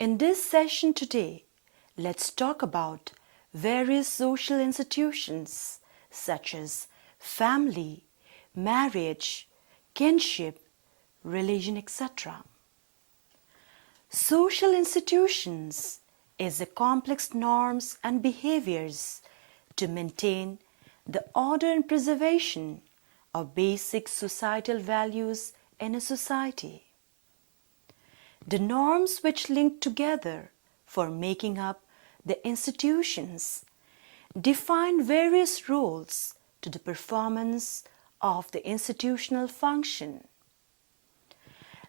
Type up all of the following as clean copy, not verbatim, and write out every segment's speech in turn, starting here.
In this session today, let's talk about various social institutions such as family, marriage, kinship, religion, etc. Social institutions is the complex norms and behaviors to maintain the order and preservation of basic societal values in a society. The norms which link together for making up the institutions define various roles to the performance of the institutional function.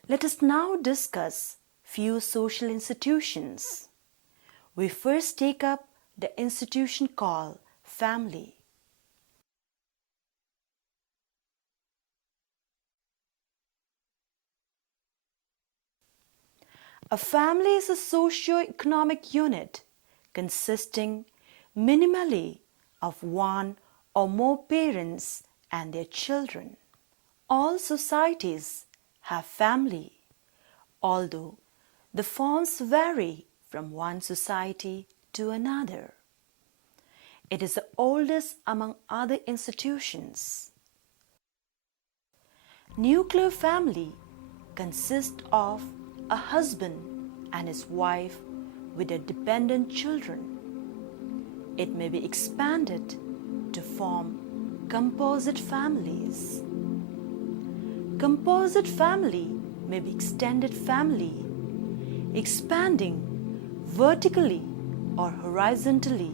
Let us now discuss few social institutions. We first take up the institution called family. A family is a socio-economic unit consisting minimally of one or more parents and their children. All societies have family, although the forms vary from one society to another. It is the oldest among other institutions. Nuclear family consists of a husband and his wife with their dependent children. It may be expanded to form composite families. Composite family may be extended family, expanding vertically or horizontally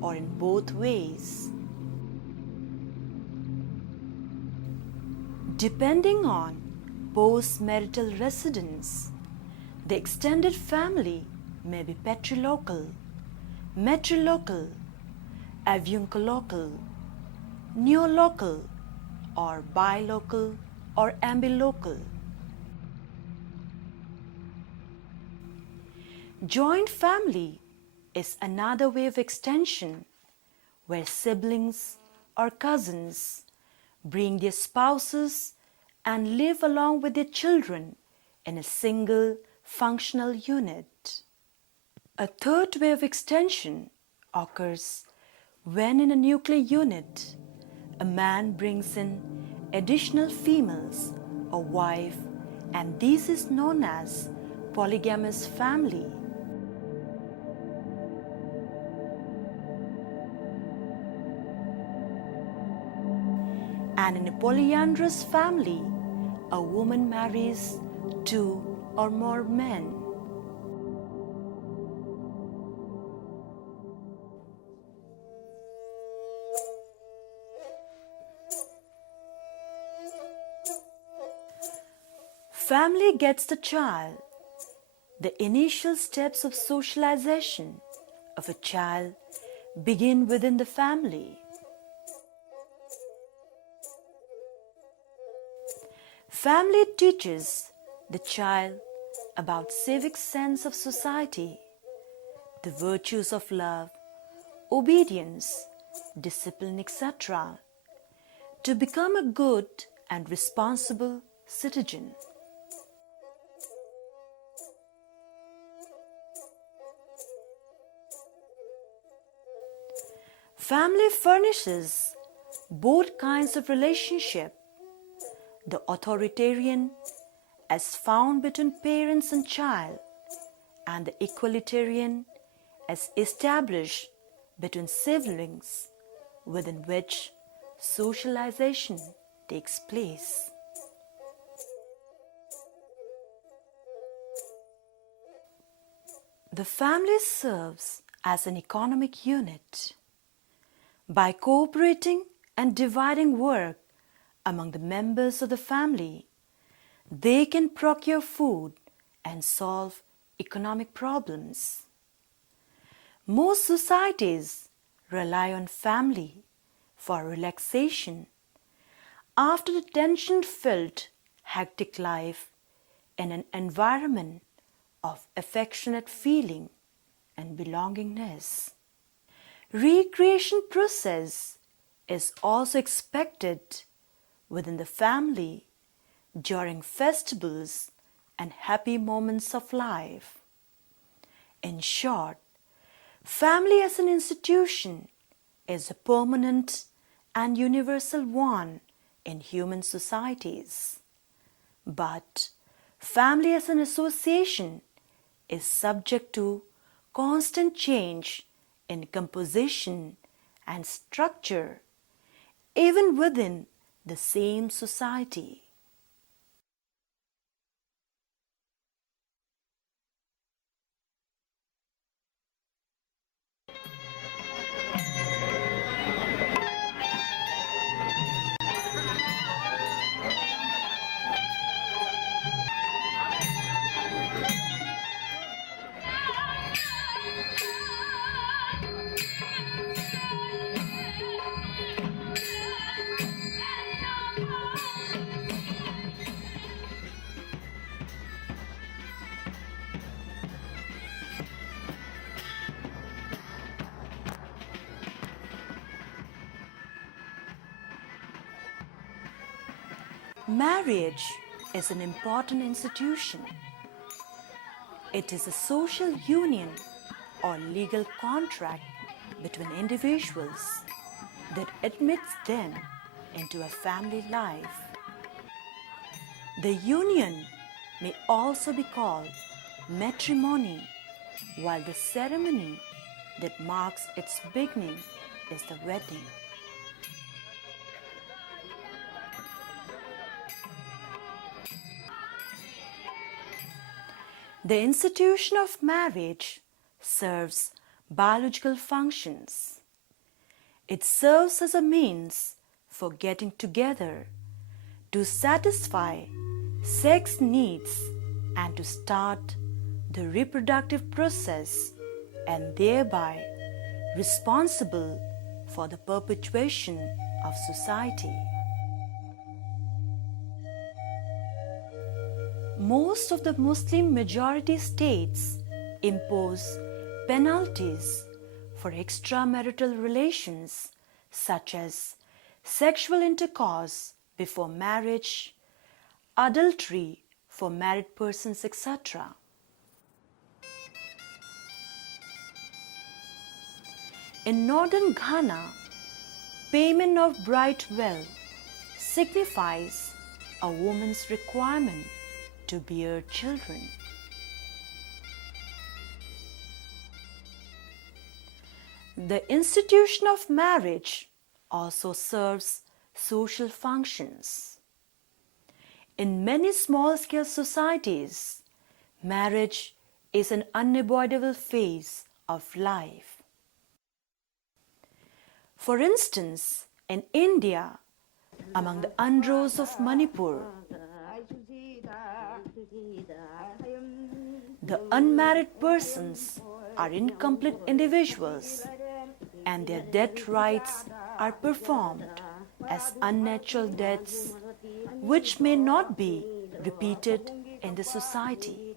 or in both ways. Depending on post-marital residence, the extended family may be patrilocal, matrilocal, avunculocal, neolocal, or bilocal or ambilocal. Joint family is another way of extension where siblings or cousins bring their spouses and live along with their children in a single functional unit. A third way of extension occurs when in a nuclear unit a man brings in additional females, a wife, and this is known as polygamous family. And in a polyandrous family, a woman marries two or more men. Family gets the child. The initial steps of socialization of a child begin within the family. Family teaches the child about civic sense of society, the virtues of love, obedience, discipline, etc., to become a good and responsible citizen. Family furnishes both kinds of relationship, the authoritarian as found between parents and child, and the equalitarian as established between siblings, within which socialization takes place. The family serves as an economic unit. By cooperating and dividing work among the members of the family, they can procure food and solve economic problems. Most societies rely on family for relaxation after the tension-filled, hectic life in an environment of affectionate feeling and belongingness. Recreation process is also expected within the family during festivals and happy moments of life. In short, family as an institution is a permanent and universal one in human societies. But family as an association is subject to constant change in composition and structure, even within the same society. Marriage is an important institution. It is a social union or legal contract between individuals that admits them into a family life. The union may also be called matrimony, while the ceremony that marks its beginning is the wedding. The institution of marriage serves biological functions. It serves as a means for getting together to satisfy sex needs and to start the reproductive process, and thereby responsible for the perpetuation of society. Most of the Muslim majority states impose penalties for extramarital relations such as sexual intercourse before marriage, adultery for married persons, etc. In northern Ghana, payment of bride wealth signifies a woman's requirement to bear children. The institution of marriage also serves social functions. In many small-scale societies, marriage is an unavoidable phase of life. For instance, in India, among the Andros of Manipur, the unmarried persons are incomplete individuals, and their death rites are performed as unnatural deaths which may not be repeated in the society.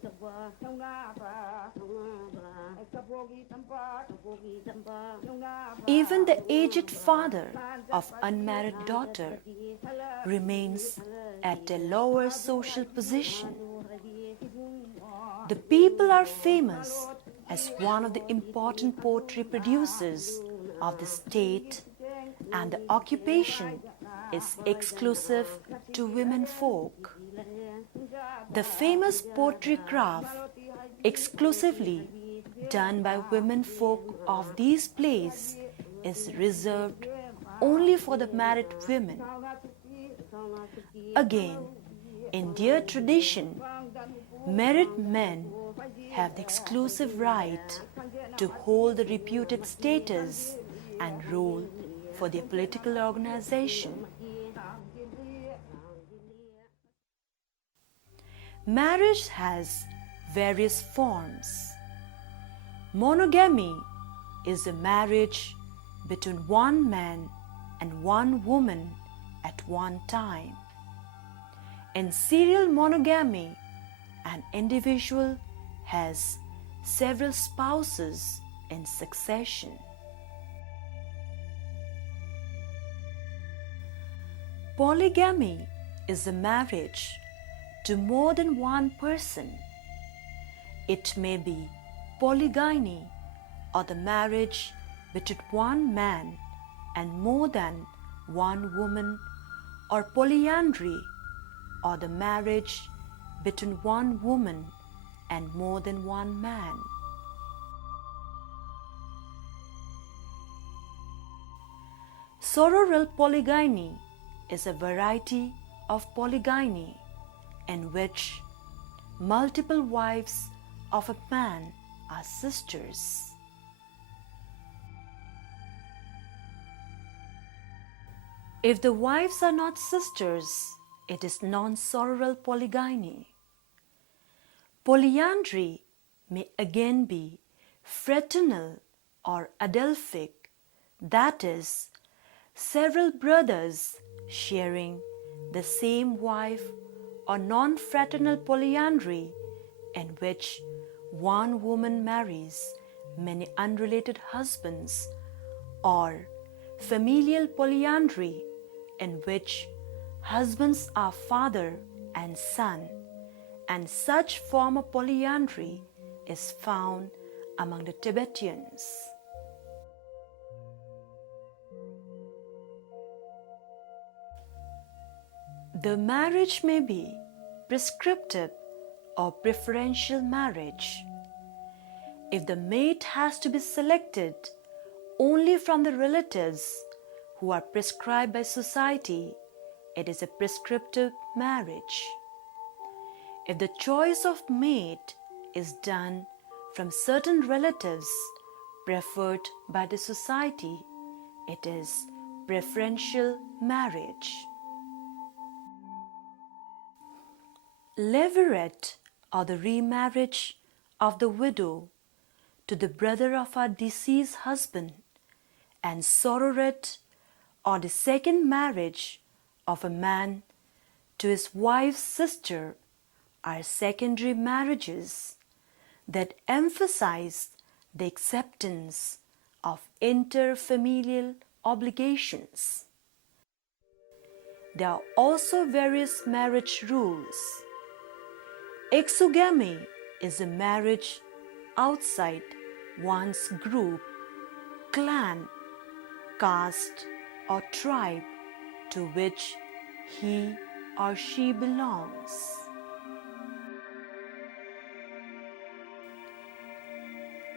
Even the aged father of unmarried daughter remains at a lower social position. The people are famous as one of the important poetry producers of the state, and the occupation is exclusive to women folk. The famous poetry craft, exclusively done by women folk of these places, is reserved only for the married women. Again, in their tradition, married men have the exclusive right to hold the reputed status and role for their political organization. Marriage has various forms. Monogamy is a marriage between one man and one woman at one time. In serial monogamy, an individual has several spouses in succession. Polygamy is a marriage to more than one person. It may be polygyny, or the marriage between one man and more than one woman, or polyandry, or the marriage between one woman and more than one man. Sororal polygyny is a variety of polygyny in which multiple wives of a man are sisters. If the wives are not sisters, it is non-sororal polygyny. Polyandry may again be fraternal or adelphic, that is, several brothers sharing the same wife, or non-fraternal polyandry in which one woman marries many unrelated husbands, or familial polyandry in which husbands are father and son, and such form of polyandry is found among the Tibetans. The marriage may be prescriptive or preferential marriage. If the mate has to be selected only from the relatives who are prescribed by society, it is a prescriptive marriage. If the choice of mate is done from certain relatives preferred by the society, it is preferential marriage. Levirate, or the remarriage of the widow to the brother of her deceased husband, and sororate, or the second marriage of a man to his wife's sister, are secondary marriages that emphasize the acceptance of interfamilial obligations. There are also various marriage rules. Exogamy is a marriage outside one's group, clan, caste, or tribe to which he or she belongs.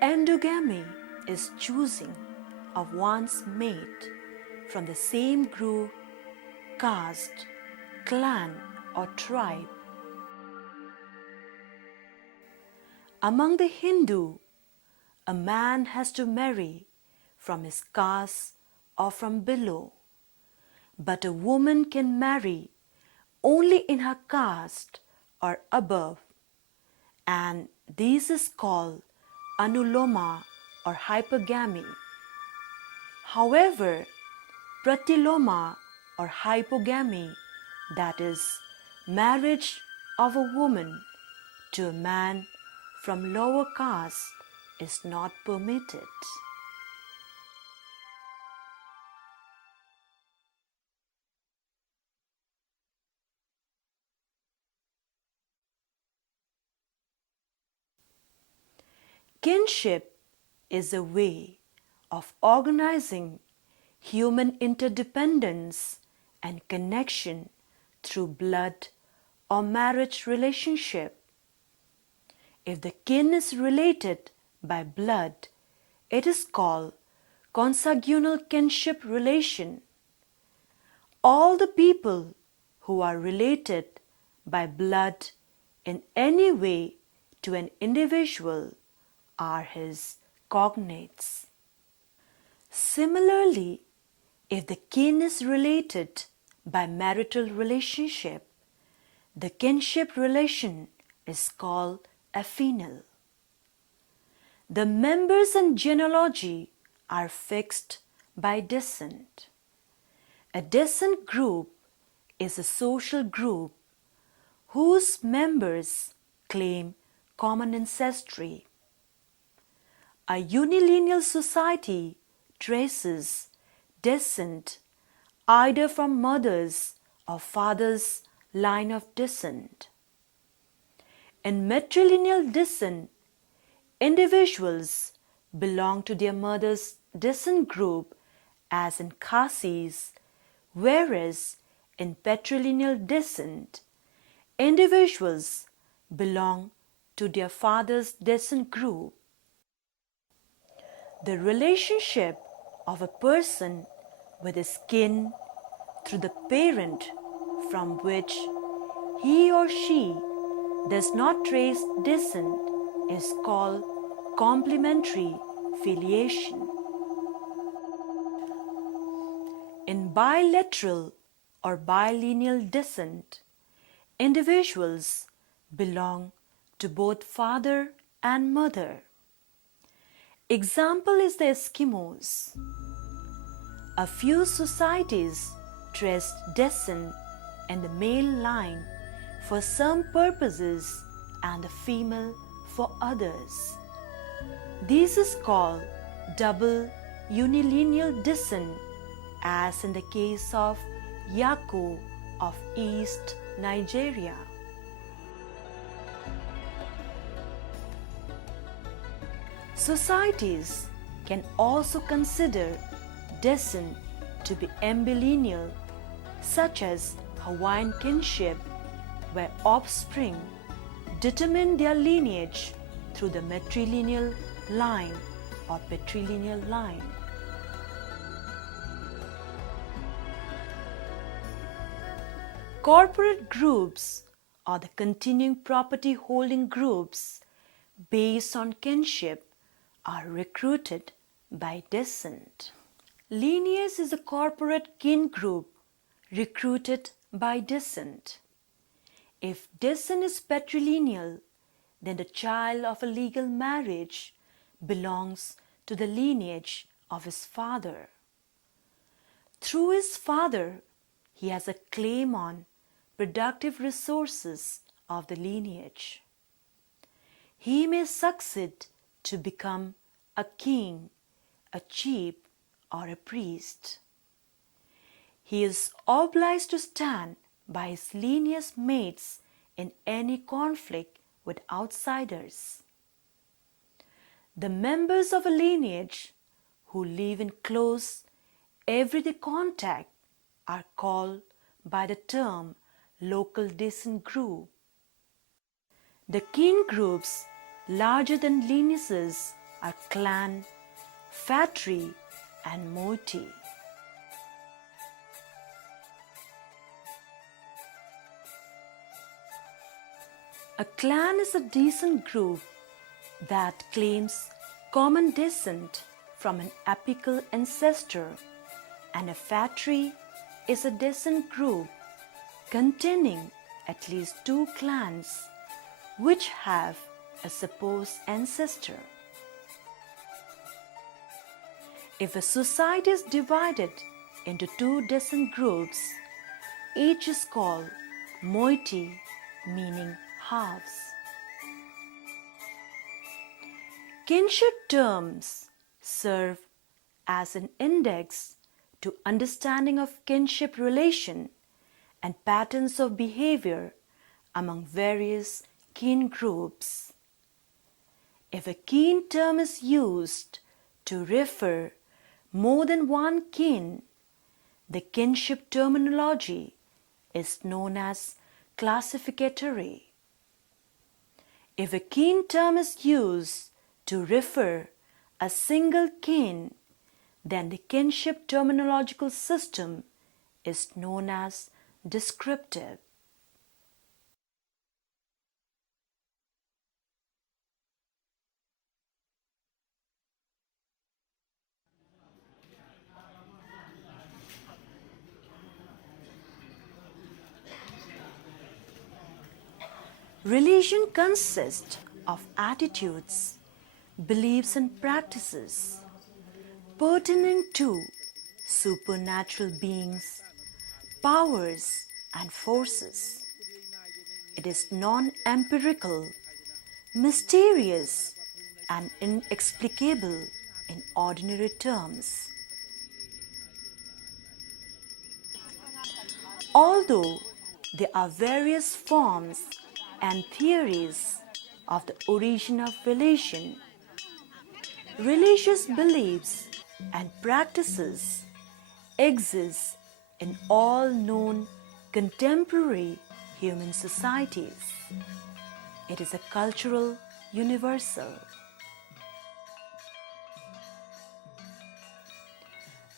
Endogamy is choosing of one's mate from the same group, caste, clan, or tribe. Among the Hindu, a man has to marry from his caste or from below, but a woman can marry only in her caste or above, and this is called anuloma or hypergamy. However, pratiloma or hypogamy, that is, marriage of a woman to a man from lower caste, is not permitted. Kinship is a way of organizing human interdependence and connection through blood or marriage relationship. If the kin is related by blood, it is called consanguinal kinship relation. All the people who are related by blood in any way to an individual are his cognates. Similarly, if the kin is related by marital relationship, the kinship relation is called affinal. The members in genealogy are fixed by descent. A descent group is a social group whose members claim common ancestry. A unilineal society traces descent either from mother's or father's line of descent. In matrilineal descent, individuals belong to their mother's descent group as in Khasis, whereas in patrilineal descent, individuals belong to their father's descent group. The relationship of a person with his kin through the parent from which he or she does not trace descent is called complementary filiation. In bilateral or bilineal descent, individuals belong to both father and mother. Example is the Eskimos. A few societies trace descent in the male line for some purposes and the female for others. This is called double unilineal descent, as in the case of Yako of East Nigeria. Societies can also consider descent to be ambilineal, such as Hawaiian kinship, where offspring determine their lineage through the matrilineal line or patrilineal line. Corporate groups or the continuing property holding groups based on kinship are recruited by descent. Lineage is a corporate kin group recruited by descent. If descent is patrilineal, then the child of a legal marriage belongs to the lineage of his father. Through his father, he has a claim on productive resources of the lineage. He may succeed to become a king, a chief, or a priest. He is obliged to stand by his lineage mates in any conflict with outsiders. The members of a lineage who live in close, everyday contact are called by the term local descent group. The kin groups larger than lineages are clan, phratry, and moiety. A clan is a descent group that claims common descent from an apical ancestor, and a phratry is a descent group containing at least two clans which have a supposed ancestor. If a society is divided into two descent groups, each is called moiety, meaning halves. Kinship terms serve as an index to understanding of kinship relation and patterns of behavior among various kin groups. If a kin term is used to refer more than one kin, the kinship terminology is known as classificatory. If a kin term is used to refer a single kin, then the kinship terminological system is known as descriptive. Religion consists of attitudes, beliefs and practices pertaining to supernatural beings, powers and forces. It is non-empirical, mysterious and inexplicable in ordinary terms. Although there are various forms and theories of the origin of religion, Religious beliefs and practices exist in all known contemporary human societies. It is a cultural universal.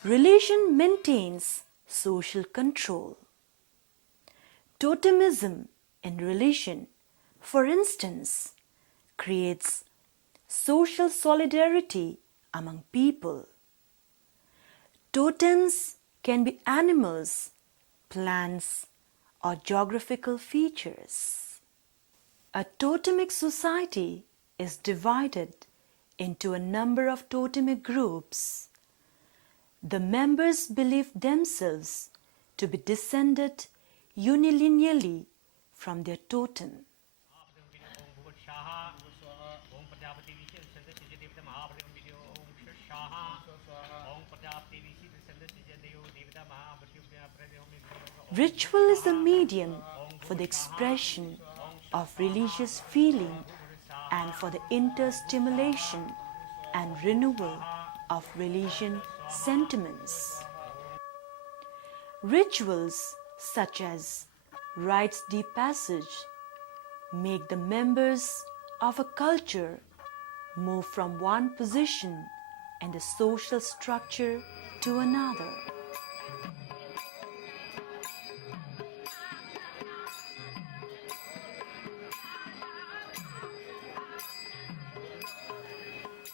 Religion maintains social control. Totemism in religion, for instance, creates social solidarity among people. Totems can be animals, plants, or geographical features. A totemic society is divided into a number of totemic groups. The members believe themselves to be descended unilinearly from their totem. Ritual is the medium for the expression of religious feeling and for the interstimulation and renewal of religion sentiments. Rituals such as rites de passage make the members of a culture move from one position in the social structure to another.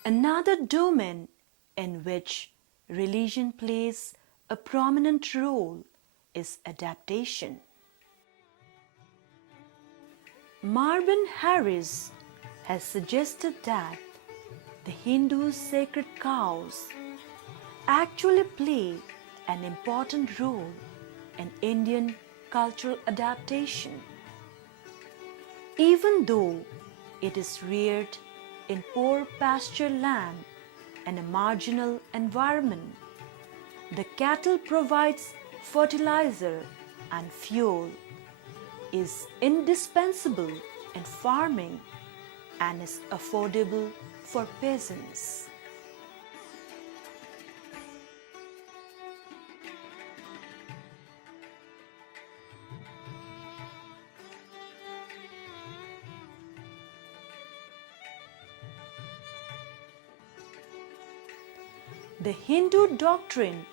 Another domain in which religion plays a prominent role is adaptation. Marvin Harris has suggested that the Hindu sacred cows actually play an important role in Indian cultural adaptation. Even though it is reared in poor pasture land and a marginal environment, the cattle provides fertilizer and fuel, is indispensable in farming, and is affordable for peasants. The Hindu doctrine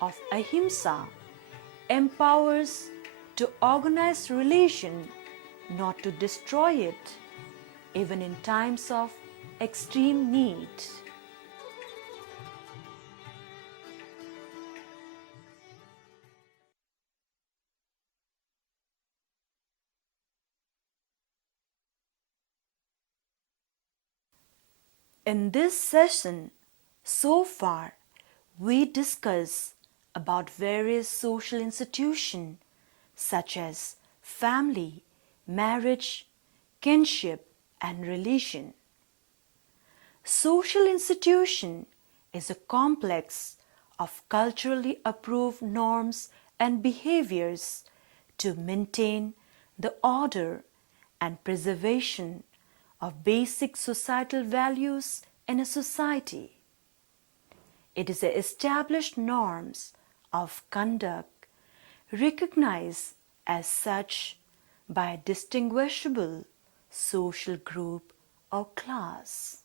of ahimsa empowers to organize religion, not to destroy it, even in times of extreme need. In this session, so far, we discuss about various social institutions such as family, marriage, kinship, and religion. Social institution is a complex of culturally approved norms and behaviors to maintain the order and preservation of basic societal values in a society. It is the established norms of conduct recognized as such by a distinguishable social group or class.